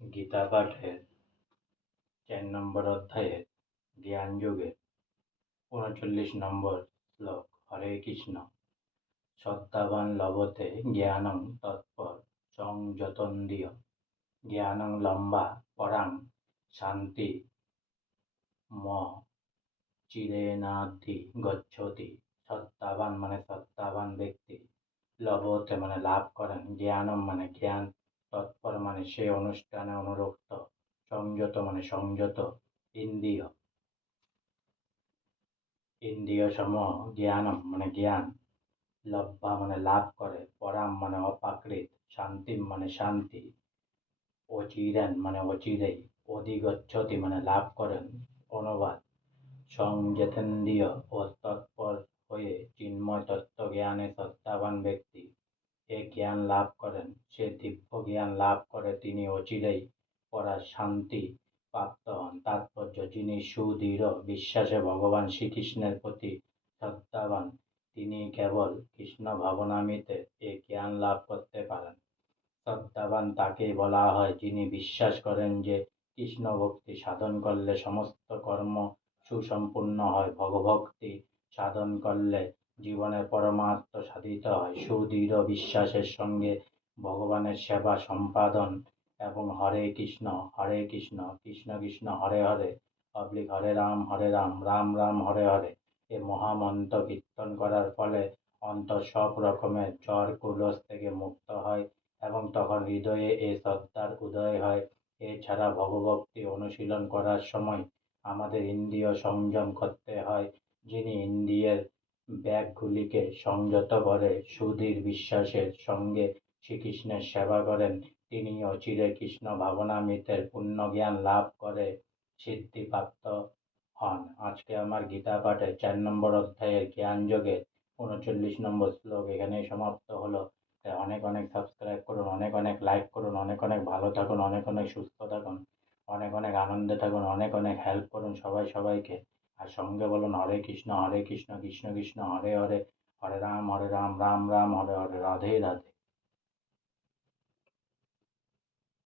গীতা পাঠের ৪ নম্বর অধ্যায়ের জ্ঞানযোগের ৩৯ নম্বর শ্লোক। হরে কৃষ্ণ। শ্রদ্ধাবান লভতে জ্ঞানং তৎপর সংযতন্দ্রিয় জ্ঞানং লম্বা পরাং শান্তি ম চিরেনাধি গচ্ছতি। শ্রদ্ধাবান মানে শ্রদ্ধাবান ব্যক্তি, লভতে মানে লাভ করেন, জ্ঞানম মানে জ্ঞান, তৎপর মানে সে অনুষ্ঠানে অনুরক্ত, সংযত মানে সংযত, ইন্দ্রিয় ইন্দ্রিয় সমূহ, জ্ঞানম মানে জ্ঞান, লব্ধা মানে লাভ করে, পরাম মানে অপাকৃত, শান্তিম মানে শান্তি, অচিরেন মানে অচিরেই, অধিগচ্ছতি মানে লাভ করেন। অনুবাদ: সংযতেন্দ্রিয় ও তৎপর হয়ে চিন্ময় তত্ত্বজ্ঞানে শ্রদ্ধাবান ব্যক্তি এ জ্ঞান লাভ করেন, সে দিব্য জ্ঞান লাভ করে, তিনি অচিরেই পরার শান্তি প্রাপ্ত হন। তাৎপর্য: যিনি সুদৃঢ় বিশ্বাসে ভগবান শ্রীকৃষ্ণের প্রতি শ্রদ্ধাবান, তিনি কেবল কৃষ্ণ ভাবনামৃতে এ জ্ঞান লাভ করতে পারেন। শ্রদ্ধাবান তাকেই বলা হয় যিনি বিশ্বাস করেন যে কৃষ্ণ ভক্তি সাধন করলে সমস্ত কর্ম সুসম্পূর্ণ হয়, ভগভক্তি সাধন করলে জীবনের পরমার্থ সাধিত হয়। সুদৃঢ় বিশ্বাসের সঙ্গে ভগবানের সেবা সম্পাদন এবং হরে কৃষ্ণ কৃষ্ণ কৃষ্ণ হরে হরে হরে রাম রাম রাম হরে হরে এ মহামন্ত্র কীর্তন করার ফলে অন্তর সব রকমের জ্বর কুলস থেকে মুক্ত হয় এবং তখন হৃদয়ে এ শ্রদ্ধার উদয় হয়। এছাড়া ভগভক্তি অনুশীলন করার সময় আমাদের ইন্দ্রিয় সংযম করতে হয়। যিনি ইন্দ্রিয়ের ব্যাগগুলিকে সংযত করে সুদৃঢ় বিশ্বাসের সঙ্গে শ্রীকৃষ্ণের সেবা করেন, তিনি অচিরে কৃষ্ণ ভাবনামৃতের পূর্ণ জ্ঞান লাভ করে সিদ্ধিপ্রাপ্ত হন। আজকে আমার গীতা পাঠের ৪ নম্বর অধ্যায়ের জ্ঞান যোগের ৩৯ নম্বর শ্লোক এখানেই সমাপ্ত হলো। অনেক অনেক সাবস্ক্রাইব করুন, অনেক অনেক লাইক করুন, অনেক অনেক ভালো থাকুন, অনেক অনেক সুস্থ থাকুন, অনেক অনেক আনন্দে থাকুন, অনেক অনেক হেল্প করুন সবাই সবাইকে। আর সঙ্গে বলুন হরে কৃষ্ণ কৃষ্ণ কৃষ্ণ হরে হরে হরে রাম রাম রাম হরে হরে। রাধে রাধে।